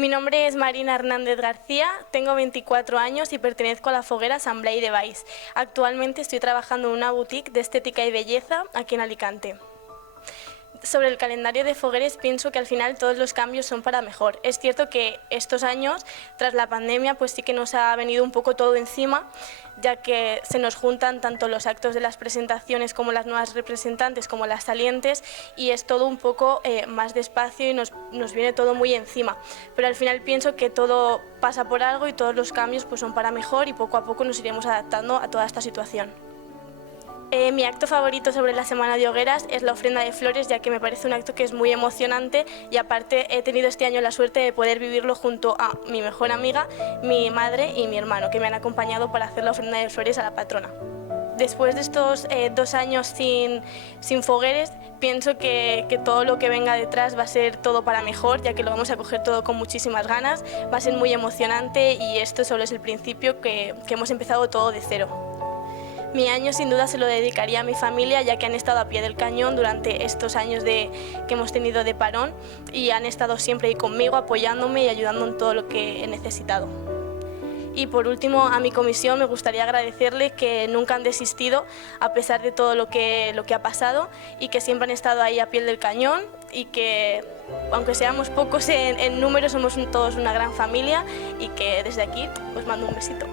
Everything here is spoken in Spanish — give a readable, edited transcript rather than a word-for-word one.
Mi nombre es Marina Hernández García, tengo 24 años y pertenezco a la foguera Sant Blai de Valls. Actualmente estoy trabajando en una boutique de estética y belleza aquí en Alicante. Sobre el calendario de fogueres pienso que al final todos los cambios son para mejor. Es cierto que estos años, tras la pandemia, pues sí que nos ha venido un poco todo encima, ya que se nos juntan tanto los actos de las presentaciones como las nuevas representantes como las salientes y es todo un poco más despacio y nos viene todo muy encima. Pero al final pienso que todo pasa por algo y todos los cambios pues son para mejor y poco a poco nos iremos adaptando a toda esta situación. Mi acto favorito sobre la Semana de Hogueras es la ofrenda de flores, ya que me parece un acto que es muy emocionante y aparte he tenido este año la suerte de poder vivirlo junto a mi mejor amiga, mi madre y mi hermano, que me han acompañado para hacer la ofrenda de flores a la patrona. Después de estos 2 años sin fogueres, pienso que todo lo que venga detrás va a ser todo para mejor, ya que lo vamos a coger todo con muchísimas ganas, va a ser muy emocionante y esto solo es el principio, que hemos empezado todo de cero. Mi año sin duda se lo dedicaría a mi familia, ya que han estado a pie del cañón durante estos años que hemos tenido de parón y han estado siempre ahí conmigo, apoyándome y ayudándome en todo lo que he necesitado. Y por último, a mi comisión me gustaría agradecerles que nunca han desistido a pesar de todo lo que ha pasado y que siempre han estado ahí a pie del cañón y que, aunque seamos pocos en número, somos todos una gran familia y que desde aquí os mando un besito.